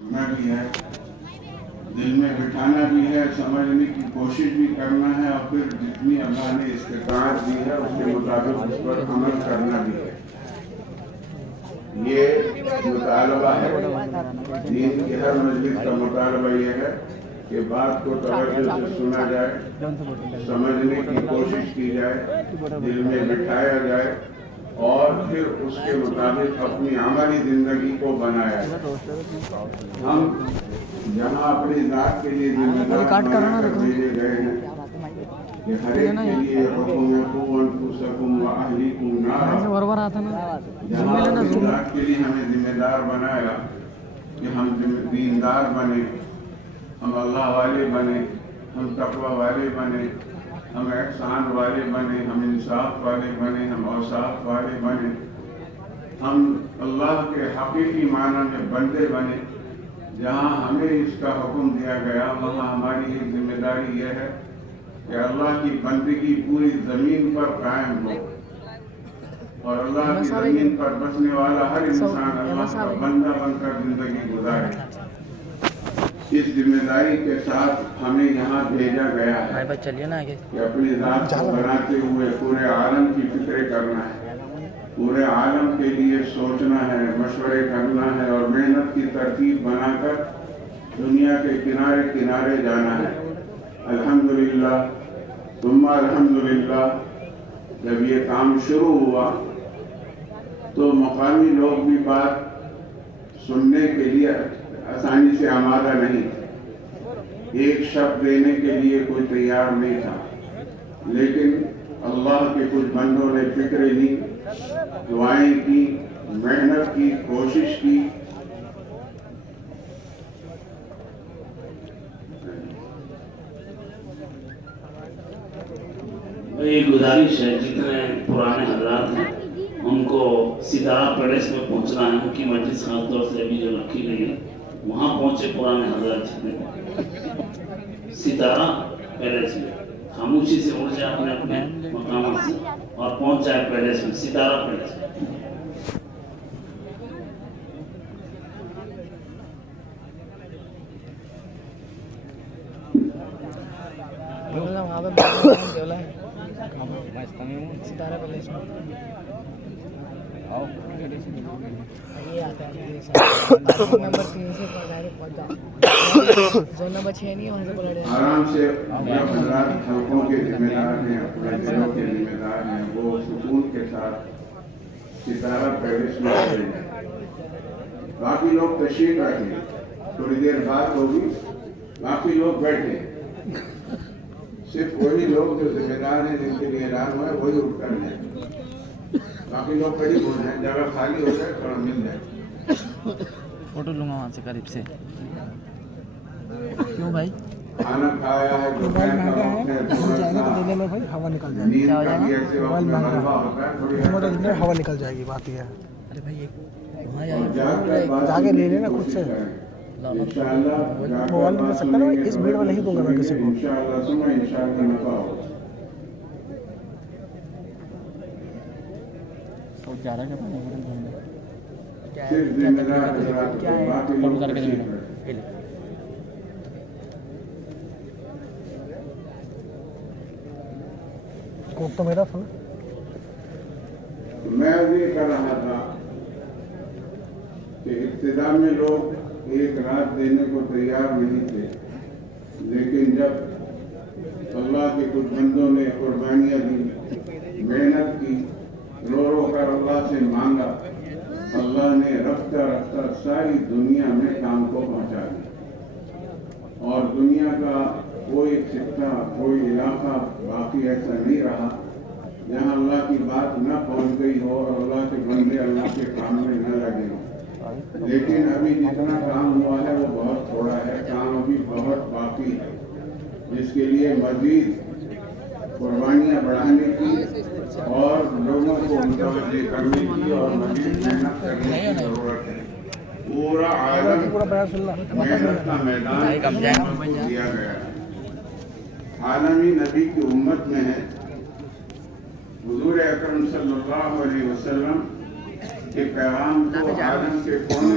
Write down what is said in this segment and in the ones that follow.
بھی ہے، دل میں بٹھانا بھی ہے، سمجھنے کی کوشش بھی کرنا ہے، اور پھر جتنی اللہ نے استطاعت دی ہے اس کے مطابق اس پر عمل کرنا بھی ہے۔ یہ مطالبہ ہے، دین کی ہر مجلس کا مطالبہ یہ ہے کہ بات کو توجہ سے سنا جائے، سمجھنے کی کوشش کی جائے، دل میں بٹھایا جائے، اور پھر اس کے مطابق اپنی عملی زندگی کو بنایا جائے۔ ہم جہاں اپنی ذات کے لیے ذمہ دار بھیجے گئے ہیں کہ ہر ایک کے لیے حکم ہے قوا انفسکم واہلیکم نارا، جہاں اپنی ذات کے لیے ہمیں ذمہ دار بنایا کہ ہم دیندار بنے، ہم اللہ والے بنے، ہم تقوی والے بنے، ہم احسان والے بنے، ہم انصاف والے بنے، ہم اوصاف والے بنے، ہم اللہ کے حقیقی معنی میں بندے بنے۔ جہاں ہمیں اس کا حکم دیا گیا وہاں ہماری ایک ذمہ داری یہ ہے کہ اللہ کی بندگی پوری زمین پر قائم ہو، اور اللہ کی زمین پر بسنے والا ہر انسان اللہ کا بندہ بن کر زندگی گزارے۔ اس ذمہ داری کے ساتھ ہمیں یہاں بھیجا گیا ہے کہ اپنی ذات کو بناتے ہوئے پورے عالم کی فکر کرنا ہے، پورے عالم کے لیے سوچنا ہے، مشورے کرنا ہے، اور محنت کی ترتیب بنا کر دنیا کے کنارے کنارے جانا ہے۔ الحمدللہ ثم الحمدللہ جب یہ کام شروع ہوا تو مقامی لوگ بھی بات سننے کے لیے آسانی سے آمادہ نہیں، ایک شبد دینے کے لیے کوئی تیار نہیں تھا، لیکن اللہ کے کچھ بندوں نے فکریں لی، دعائیں کی، محنت کی، کوشش کی۔ ایک گزارش ہے، جتنے پرانے حضرات ہیں ان کو ستارہ پیلس میں پہنچنا ہے، ان کی مجلس خاص طور سے ابھی جو رکھی گئی ہے وہاں پہنچے پرانے حضرات جتنے، ستارہ پیلس میں خاموشی سے اٹھ جائے اپنے اپنے مقامات سے اور پہنچ جائے پیلس میں، ستارہ پیلس میں۔ آرام سے جب حضرات حلقوں کے ذمہ دار ہیں، اپنے دلوں کے ذمہ دار ہیں، وہ سکون کے ساتھ ستارہ پیلس میں آ جائیں۔ باقی لوگ تشریف رکھیں، تھوڑی دیر بات ہوگی، باقی لوگ بیٹھیں، صرف وہی لوگ جو ذمہ دار ہیں جن کے لیے اعلان ہوا ہے وہی اٹھ کر جائیں، باقی لوگ قریب ہو جائیں، جگہ خالی ہو جائے تھوڑا مل جائے۔ فوٹو لوں گا وہاں سے قریب سے۔ کیوں بھائی؟ کھانا کھایا ہے، دوپہر کا وقت ہے، تھوڑا سا ہوا نکل جائے نیند کا بھی ایسے وقت میں غلبہ ہوتا ہے، تھوڑی گی، ہوا نکل جائے گی، بات یہ ہے۔ ارے بھائی وہاں جا کے لے لینا خود سے، موبائل میں لے سکتا نا، اس بھیڑ میں نہیں دوں گا میں کسی کو۔ انشاءاللہ سمجھ انشاءاللہ نفع ہوگا۔ جا رہا ہے صرف ذمہ دار حضرات کو، باقی لوگ تشریف رکھیں۔ کوک تو میرا تھا نا۔ میں یہ کر رہا تھا کہ ابتدا میں لوگ ایک رات دینے کو تیار نہیں تھے، لیکن جب اللہ کے کچھ بندوں نے قربانیاں دی، محنت کی، رو رو کر اللہ سے مانگا، اللہ نے رفتہ رفتہ ساری دنیا میں کام کو پہنچا دیا، اور دنیا کا کوئی خطہ، کوئی علاقہ باقی ایسا نہیں رہا جہاں اللہ کی بات نہ پہنچ گئی ہو اور اللہ کے بندے اللہ کے کام میں نہ لگے ہوں۔ لیکن ابھی جتنا کام ہوا ہے وہ بہت تھوڑا ہے، کام ابھی بہت باقی ہے، جس کے لیے مزید قربانیاں بڑھانے کی اور لوگوں کو متوجہ کرنے کی اور مزید محنت کرنے کی ضرورت ہے۔ پورا عالم محنت کا میدان دیا گیا ہے، عالمی نبی کی امت میں ہے۔ حضور اکرم صلی اللہ علیہ وسلم کے پیغام کو عالم کے کونے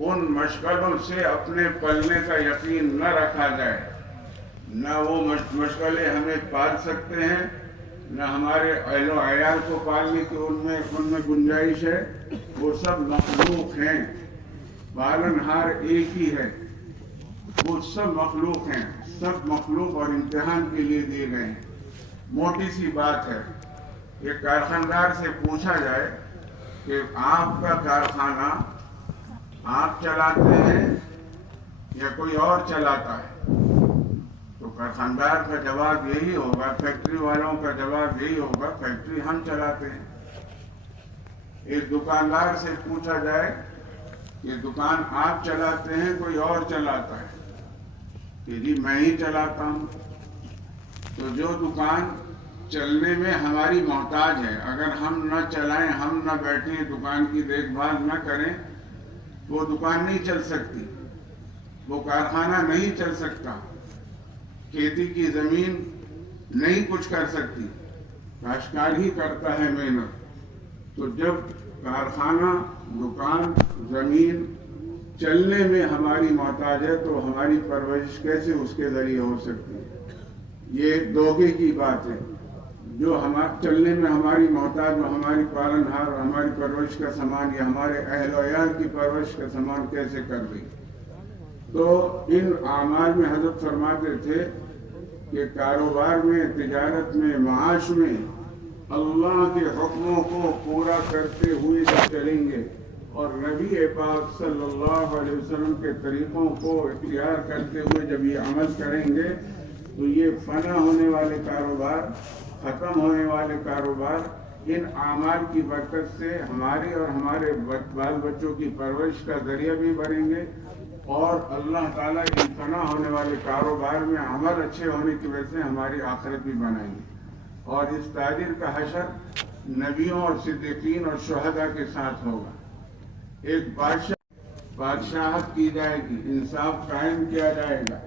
ان مشغلوں سے اپنے پلنے کا یقین نہ رکھا جائے. نہ وہ مشغلے ہمیں پال سکتے ہیں، نہ ہمارے اہل و عیال کو پالنے کی ان میں گنجائش ہے. وہ سب مخلوق ہیں، پالنہار ایک ہی ہے. وہ سب مخلوق ہیں، سب مخلوق اور امتحان کے لیے دیے گئے ہیں. موٹی سی بات ہے، ایک کارخاندار سے پوچھا جائے کہ آپ کا کارخانہ آپ چلاتے ہیں یا کوئی اور چلاتا ہے، تو کارخاندار کا جواب یہی ہوگا، فیکٹری والوں کا جواب یہی ہوگا، فیکٹری ہم چلاتے ہیں. ایک دکاندار سے پوچھا جائے کہ دکان آپ چلاتے ہیں کوئی اور چلاتا ہے، کہ جی میں ہی چلاتا ہوں. تو جو دکان چلنے میں ہماری محتاج ہے، اگر ہم نہ چلائیں، ہم نہ بیٹھیں، دکان کی دیکھ بھال نہ کریں، وہ دکان نہیں چل سکتی، وہ کارخانہ نہیں چل سکتا، کھیتی کی زمین نہیں کچھ کر سکتی، کاشتکار ہی کرتا ہے محنت. تو جب کارخانہ، دکان، زمین چلنے میں ہماری محتاج ہے تو ہماری پرورش کیسے اس کے ذریعے ہو سکتی ہے؟ یہ ایک دھوکے کی بات ہے. جو چلنے میں ہماری محتاج، وہ ہماری پالنہار اور ہماری پرورش کا سامان یا ہمارے اہل و عیال کی پرورش کا سامان کیسے کر گئی؟ تو ان اعمال میں حضرت فرماتے تھے کہ کاروبار میں، تجارت میں، معاش میں اللہ کے حکموں کو پورا کرتے ہوئے جب چلیں گے اور نبی پاک صلی اللہ علیہ وسلم کے طریقوں کو اختیار کرتے ہوئے جب یہ عمل کریں گے تو یہ فنا ہونے والے کاروبار، ختم ہونے والے کاروبار ان اعمال کی برکت سے ہماری اور ہمارے بال بچوں کی پرورش کا ذریعہ بھی بنیں گے، اور اللہ تعالیٰ ان فنا ہونے والے کاروبار میں عمل اچھے ہونے کی وجہ سے ہماری آخرت بھی بنائیں گے. اور اس تاجر کا حشر نبیوں اور صدیقین اور شہداء کے ساتھ ہوگا. ایک بادشاہت کی جائے گی، انصاف قائم کیا جائے گا.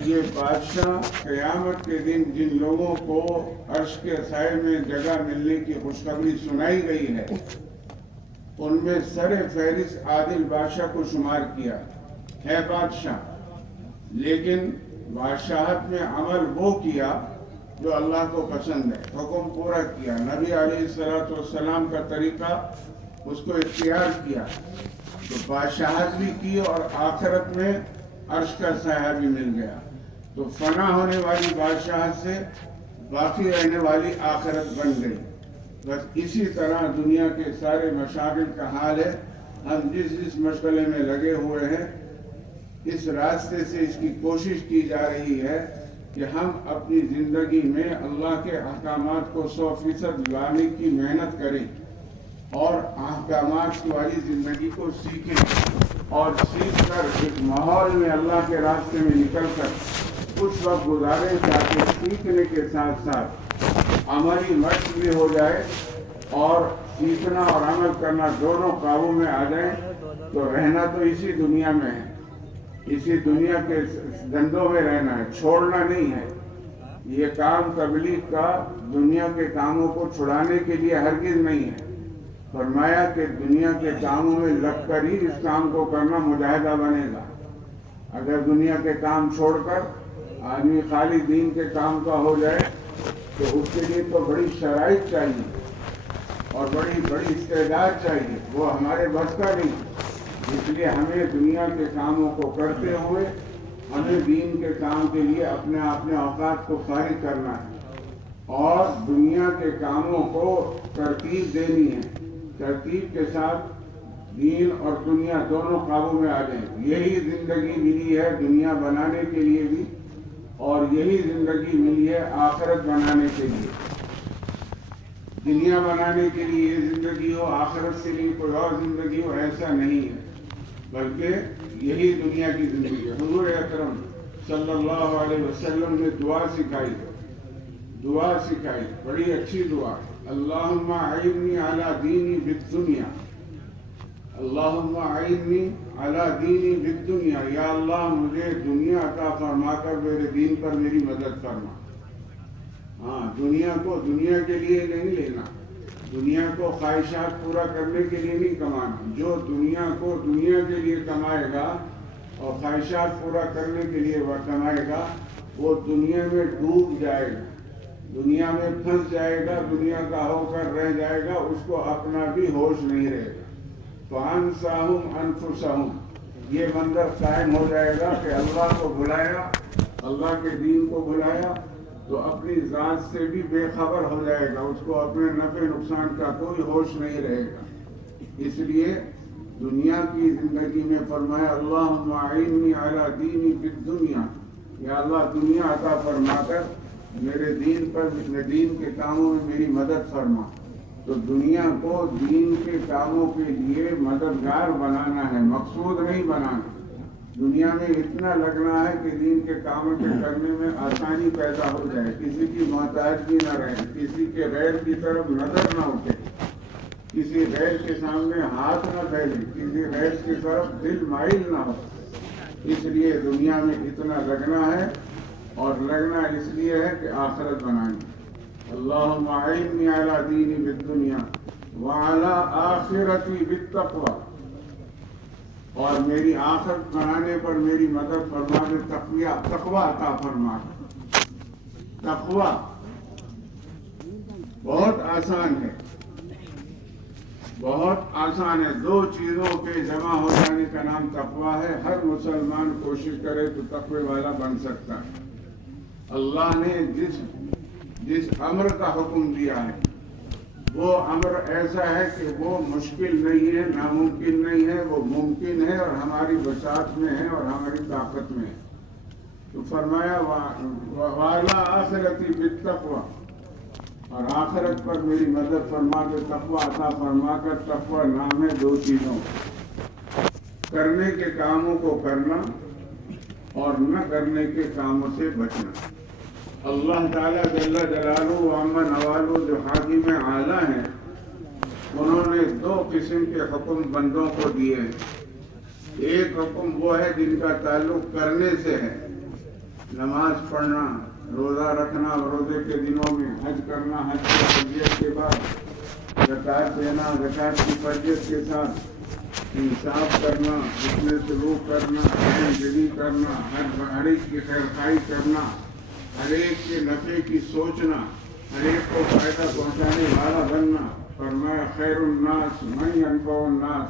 یہ بادشاہ قیامت کے دن جن لوگوں کو عرش کے سائے میں جگہ ملنے کی خوشخبری سنائی گئی ہے، ان میں سر فہرست عادل بادشاہ کو شمار کیا ہے بادشاہ. لیکن بادشاہت میں عمل وہ کیا جو اللہ کو پسند ہے، حکم پورا کیا، نبی علیہ السلام کا طریقہ اس کو اختیار کیا، تو بادشاہت بھی کی اور آخرت میں عرش کا سایہ بھی مل گیا. تو فنا ہونے والی بادشاہت سے باقی رہنے والی آخرت بن گئی. بس اسی طرح دنیا کے سارے مشاغل کا حال ہے. ہم جس مشغلے میں لگے ہوئے ہیں، اس راستے سے اس کی کوشش کی جا رہی ہے کہ ہم اپنی زندگی میں اللہ کے احکامات کو 100% لانے کی محنت کریں اور احکامات والی زندگی کو سیکھیں، اور سیکھ کر ایک ماحول میں اللہ کے راستے میں نکل کر کچھ وقت گزاریں تاکہ سیکھنے کے ساتھ ساتھ عملی مشق بھی ہو جائے اور سیکھنا اور عمل کرنا دونوں قابو میں آ جائیں. تو رہنا تو اسی دنیا میں ہے، اسی دنیا کے دندوں میں رہنا ہے، چھوڑنا نہیں ہے. یہ کام تبلیغ کا دنیا کے کاموں کو چھڑانے کے لیے ہرگز نہیں ہے. فرمایا کہ دنیا کے کاموں میں لگ کر ہی اس کام کو کرنا مجاہدہ بنے گا. اگر دنیا کے کام چھوڑ کر آدمی خالی دین کے کام کا ہو جائے تو اس کے لیے تو بڑی شرائط چاہیے اور بڑی استعداد چاہیے، وہ ہمارے بس کا نہیں. اس لیے ہمیں دنیا کے کاموں کو کرتے ہوئے ہمیں دین کے کام کے لیے اپنے اوقات کو فارغ کرنا ہے اور دنیا کے کاموں کو ترتیب دینی ہے. ترتیب کے ساتھ دین اور دنیا دونوں قابو میں آ جائیں. یہی زندگی ملی ہے دنیا بنانے کے لیے بھی، اور یہی زندگی ملی ہے آخرت بنانے کے لیے. دنیا بنانے کے لیے یہ زندگی ہو، آخرت کے لیے کوئی اور زندگی ہو، ایسا نہیں ہے، بلکہ یہی دنیا کی زندگی ہے. حضور اکرم صلی اللہ علیہ وسلم نے دعا سکھائی، بڑی اچھی دعا. اللہم اعنی علی دینی بالدنیا، اللہم اعنی علی دینی بالدنیا، یا اللہ مجھے دنیا عطا فرما کر میرے دین پر میری مدد فرما. ہاں، دنیا کو دنیا کے لیے نہیں لینا، دنیا کو خواہشات پورا کرنے کے لیے نہیں کمانا. جو دنیا کو دنیا کے لیے کمائے گا اور خواہشات پورا کرنے کے لیے وہ کمائے گا، وہ دنیا میں ڈوب جائے گا، دنیا میں پھنس جائے گا، دنیا کا ہو کر رہ جائے گا، اس کو اپنا بھی ہوش نہیں رہے گا. فَأَنْسَاهُمْ أَنفُسَهُمْ، یہ منظر قائم ہو جائے گا کہ اللہ کو بھلایا، اللہ کے دین کو بھلایا تو اپنی ذات سے بھی بے خبر ہو جائے گا، اس کو اپنے نفع نقصان کا کوئی ہوش نہیں رہے گا. اس لیے دنیا کی زندگی میں فرمایا اللہم اعنی علی دینی فی الدنیا، یا اللہ دنیا عطا فرما کر میرے دین پر، میرے دین کے کاموں میں میری مدد فرما. تو دنیا کو دین کے کاموں کے لیے مددگار بنانا ہے، مقصود نہیں بنانا. دنیا میں اتنا لگنا ہے کہ دین کے کاموں کے کرنے میں آسانی پیدا ہو جائے، کسی کی محتاجگی نہ رہے، کسی کے غیر کی طرف نظر نہ اٹھے، کسی غیر کے سامنے ہاتھ نہ پھیلے، کسی غیر کی طرف دل مائل نہ ہو. اس لیے دنیا میں اتنا لگنا ہے، اور لگنا اس لیے ہے کہ آخرت بنانی. اللہم اعنی علی دینی بالدنیا وعلی آخرتی بالتقوی، اور میری آخرت بنانے پر میری مدد فرما دے، تقوی عطا فرما دے. تقوی بہت آسان ہے، بہت آسان ہے. دو چیزوں کے جمع ہو جانے کا نام تقوی ہے. ہر مسلمان کوشش کرے تو تقوی والا بن سکتا ہے. اللہ نے جس امر کا حکم دیا ہے وہ امر ایسا ہے کہ وہ مشکل نہیں ہے، ناممکن نہیں ہے، وہ ممکن ہے اور ہماری وسعت میں ہے اور ہماری طاقت میں ہے. تو فرمایا وَعَلَىٰ آخِرَتِي بِالتَّقْوَىٰ، اور آخرت پر میری مدد فرما کے تقوی عطا فرما کر. تقوی نام ہے دو چیزوں، کرنے کے کاموں کو کرنا اور نہ کرنے کے کاموں سے بچنا. اللہ تعالیٰ جل جلالہ و عم نوالہ جو حاکم اعلیٰ ہیں، انہوں نے دو قسم کے حکم بندوں کو دیے ہیں. ایک حکم وہ ہے جن کا تعلق کرنے سے ہے، نماز پڑھنا، روزہ رکھنا، روزے کے دنوں میں حج کرنا، حج کی فرضیت کے بعد زکوٰۃ دینا، زکوٰۃ کی فرضیت کے ساتھ انصاف کرنا، حسن سلوک کرنا، رحم دلی کرنا، ہر ایک کی خیر خواہی کرنا، ہر ایک کے نفع کی سوچنا، ہر ایک کو فائدہ پہنچانے والا بننا. فرمایا خیر الناس من ينفع الناس،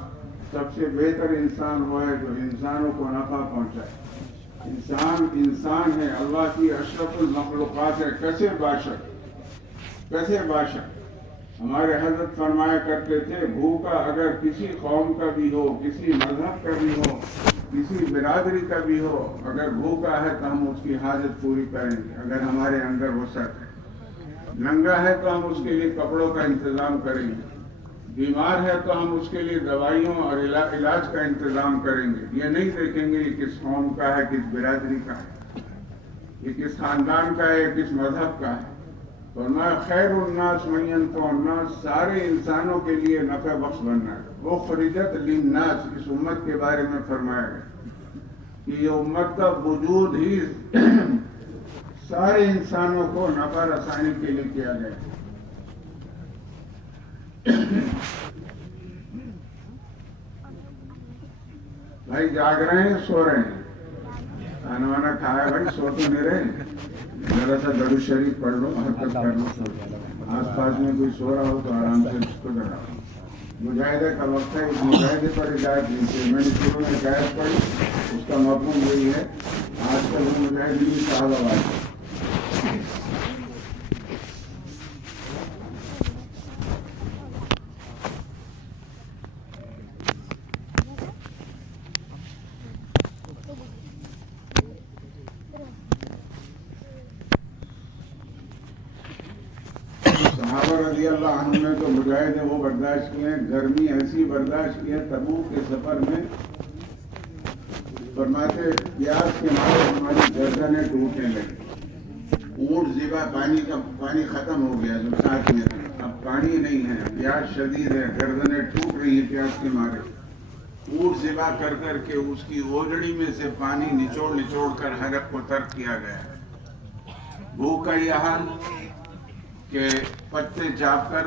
سب سے بہتر انسان وہ ہے جو انسانوں کو نفع پہنچائے. انسان ہے، اللہ کی اشرف المخلوقات ہے. کیسے باشد. ہمارے حضرت فرمایا کرتے تھے بھوکا اگر کسی قوم کا بھی ہو، کسی مذہب کا بھی ہو، کسی برادری کا بھی ہو، اگر بھوکا ہے تو ہم اس کی حاجت پوری کریں گے اگر ہمارے اندر وسعت ہے. ننگا ہے تو ہم اس کے لیے کپڑوں کا انتظام کریں گے. بیمار ہے تو ہم اس کے لیے دوائیوں اور علاج کا انتظام کریں گے. یہ نہیں دیکھیں گے یہ کس قوم کا ہے، کس برادری کا ہے، یہ کس خاندان کا ہے، کس مذہب کا ہے. فرمایا خیر الناس من ينفع الناس، سارے انسانوں کے لیے نفع بخش بننا ہے. وہ خرجت للناس، اس امت کے بارے میں فرمایا گیا کہ یہ امت کا وجود ہی سارے انسانوں کو نفع رسانی کے لیے کیا گیا. بھائی جاگ رہے ہیں، سو رہے ہیں، کھانا وانا کھایا بھائی، سو تو نہیں رہے. ذرا سا درود شریف پڑھ لو، حرکت کر لو. آس پاس میں کوئی سو رہا ہو تو آرام سے اس کو ڈراؤ. مجاہدے کا وقت ہے، اس مجاہدے پر ہدایت نہیں تھی. میں نے شروع میں ہدایت پڑھی، اس کا مفہوم یہی ہے آج کل مجاہدین صاحب آواز. صحابہ رضی اللہ عنہ نے تو مجاہدے وہ برداشت کیے ہیں، گرمی ایسی برداشت کی ہے. تبوک کے سفر میں فرماتے پیاس کے مارے ہماری گردنیں ٹوٹنے لگی. اونٹ ذبح، پانی ختم ہو گیا جو ساتھ میں تھا، اب پانی نہیں ہے، پیاس شدید ہے، گردنیں ٹوٹ رہی ہیں پیاس کے مارے. اونٹ ذبح کر کر کے اس کی اوجڑی میں سے پانی نچوڑ کر حلق کو ترک کیا گیا. بھوک کا یہ حال کہ پتے چاپ کر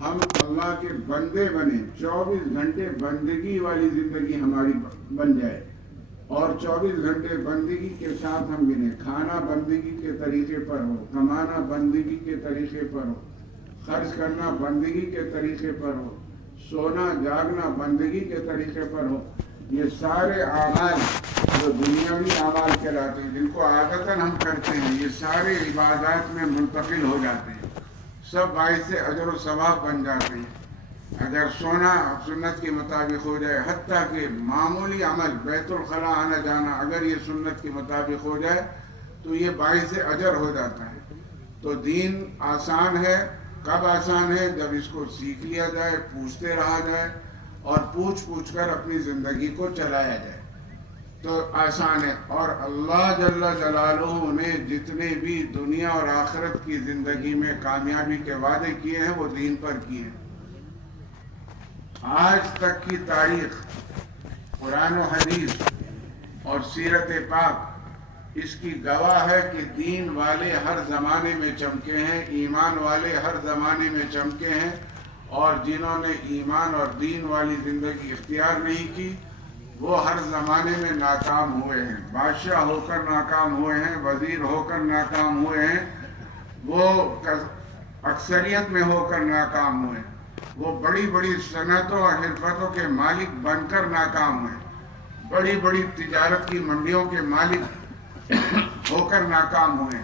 ہم اللہ کے بندے بنے، 24 گھنٹے بندگی والی زندگی ہماری بن جائے، اور 24 گھنٹے بندگی کے ساتھ ہم گنے، کھانا بندگی کے طریقے پر ہو، کمانا بندگی کے طریقے پر ہو، خرچ کرنا بندگی کے طریقے پر ہو، سونا جاگنا بندگی کے طریقے پر ہو. یہ سارے اعمال جو دنیاوی اعمال کہلاتے ہیں، جن کو عادتاً ہم کرتے ہیں، یہ سارے عبادات میں منتقل ہو جاتے ہیں، سب باعث اجر و ثواب بن جاتے ہیں. اگر سونا سنت کے مطابق ہو جائے، حتیٰ کہ معمولی عمل بیت الخلاء آنا جانا اگر یہ سنت کے مطابق ہو جائے تو یہ باعث اجر ہو جاتا ہے. تو دین آسان ہے. کب آسان ہے؟ جب اس کو سیکھ لیا جائے، پوچھتے رہا جائے اور پوچھ کر اپنی زندگی کو چلایا جائے تو آسان ہے. اور اللہ جل جلالہ نے جتنے بھی دنیا اور آخرت کی زندگی میں کامیابی کے وعدے کیے ہیں وہ دین پر کیے ہیں. آج تک کی تاریخ، قرآن و حدیث اور سیرت پاک اس کی گواہ ہے کہ دین والے ہر زمانے میں چمکے ہیں، ایمان والے ہر زمانے میں چمکے ہیں، اور جنہوں نے ایمان اور دین والی زندگی اختیار نہیں کی وہ ہر زمانے میں ناکام ہوئے ہیں. بادشاہ ہو کر ناکام ہوئے ہیں، وزیر ہو کر ناکام ہوئے ہیں، وہ اکثریت میں ہو کر ناکام ہوئے ہیں، وہ بڑی بڑی صنعتوں اور حرفتوں کے مالک بن کر ناکام ہوئے، بڑی بڑی تجارت کی منڈیوں کے مالک ہو کر ناکام ہوئے،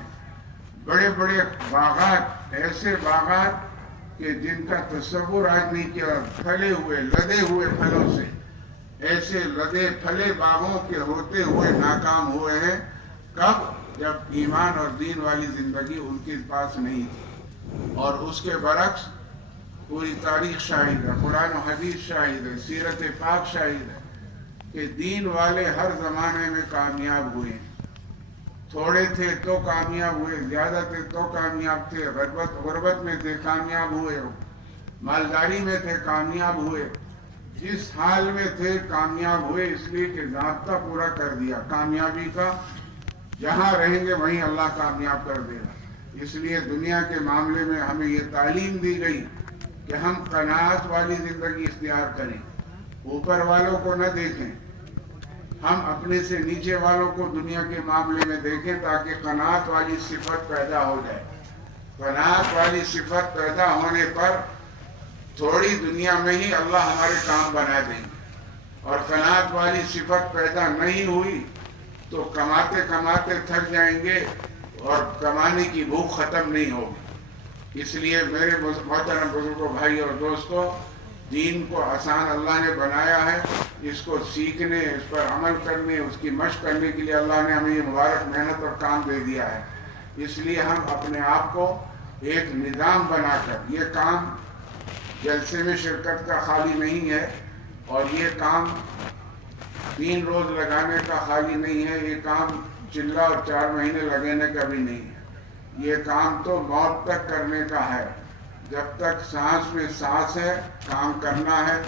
بڑے بڑے باغات، ایسے باغات کہ جن کا تصور آج نہیں کیا، پھلے ہوئے لدے ہوئے پھلوں سے، ایسے لدے پھلے باغوں کے ہوتے ہوئے ناکام ہوئے ہیں. کب؟ جب ایمان اور دین والی زندگی ان کے پاس نہیں تھی. اور اس کے برعکس پوری تاریخ شاہد ہے، قرآن و حدیث شاہد ہے، سیرت پاک شاہد ہے کہ دین والے ہر زمانے میں کامیاب ہوئے. تھوڑے تھے تو کامیاب ہوئے، زیادہ تھے تو کامیاب تھے، غربت میں تھے کامیاب ہوئے، مالداری میں تھے کامیاب ہوئے، جس حال میں تھے کامیاب ہوئے، اس لیے کہ ضابطہ پورا کر دیا کامیابی کا. جہاں رہیں گے وہیں اللہ کامیاب کر دے گا. اس لیے دنیا کے معاملے میں ہمیں یہ تعلیم دی گئی کہ ہم قناعت والی زندگی اختیار کریں، اوپر والوں کو نہ دیکھیں، ہم اپنے سے نیچے والوں کو دنیا کے معاملے میں دیکھیں تاکہ قناعت والی صفت پیدا ہو جائے. قناعت والی صفت پیدا ہونے پر تھوڑی دنیا میں ہی اللہ ہمارے کام بنا دیں گے، اور قناعت والی صفت پیدا نہیں ہوئی تو کماتے کماتے تھک جائیں گے اور کمانے کی بھوک ختم نہیں ہوگی. اس لیے میرے محترم بزرگوں، بھائی اور دوستوں، دین کو آسان اللہ نے بنایا ہے. اس کو سیکھنے، اس پر عمل کرنے، اس کی مشق کرنے کے لیے اللہ نے ہمیں یہ مبارک محنت اور کام دے دیا ہے. اس لیے ہم اپنے آپ کو ایک نظام بنا کر، یہ کام جلسے میں شرکت کا خالی نہیں ہے، اور یہ کام 3 روز لگانے کا خالی نہیں ہے، یہ کام چلہ اور 4 مہینے لگانے کا بھی نہیں ہے. یہ کام تو موت تک کرنے کا ہے. جب تک سانس میں سانس ہے کام کرنا ہے،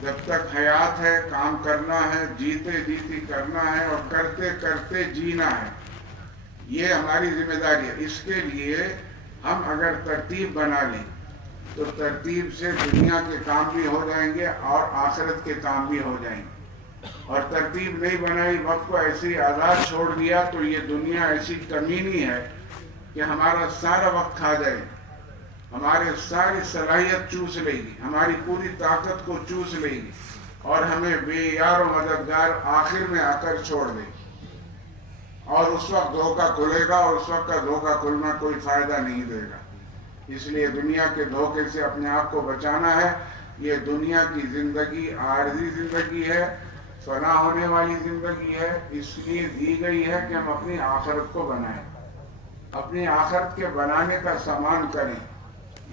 جب تک حیات ہے کام کرنا ہے، جیتے جیتی کرنا ہے، اور کرتے کرتے جینا ہے. یہ ہماری ذمہ داری ہے. اس کے لیے ہم اگر ترتیب بنا لیں تو ترتیب سے دنیا کے کام بھی ہو جائیں گے اور آخرت کے کام بھی ہو جائیں گے. اور ترتیب نہیں بنائی، وقت کو ایسے ہی آزاد چھوڑ دیا تو یہ دنیا ایسی کمینی ہے کہ ہمارا سارا وقت کھا جائے، ہماری ساری صلاحیت چوس لے گی، ہماری پوری طاقت کو چوس لے گی، اور ہمیں بے یار و مددگار آخر میں آ کر چھوڑ دے گی. اور اس وقت دھوکہ کھلے گا، اور اس وقت کا دھوکہ کھلنا کوئی فائدہ نہیں دے گا. اس لیے دنیا کے دھوکے سے اپنے آپ کو بچانا ہے. یہ دنیا کی زندگی عارضی زندگی ہے، فنا ہونے والی زندگی ہے. اس لیے دی گئی ہے کہ ہم اپنی آخرت کو بنائیں، اپنی آخرت کے بنانے کا سامان کریں.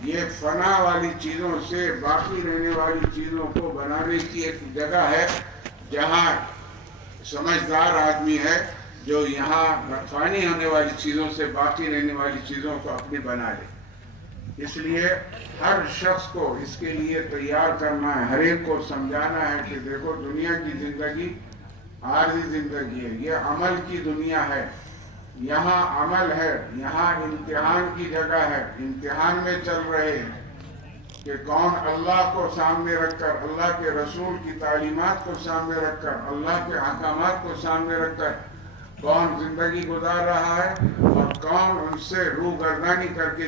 یہ فنا والی چیزوں سے باقی رہنے والی چیزوں کو بنانے کی ایک جگہ ہے جہاں سمجھدار آدمی ہے جو یہاں فانی ہونے والی چیزوں سے باقی رہنے والی چیزوں کو اپنی بنا لے. اس لیے ہر شخص کو اس کے لیے تیار کرنا ہے، ہر ایک کو سمجھانا ہے کہ دیکھو دنیا کی زندگی عارضی زندگی ہے، یہ عمل کی دنیا ہے، یہاں عمل ہے، یہاں امتحان کی جگہ ہے، امتحان میں چل رہے ہیں. کہ کون اللہ کو سامنے رکھ کر، اللہ کے رسول کی تعلیمات کو سامنے رکھ کر، اللہ کے احکامات کو سامنے رکھ کر کون زندگی گزار رہا ہے اور کون ان سے روگردانی کر کے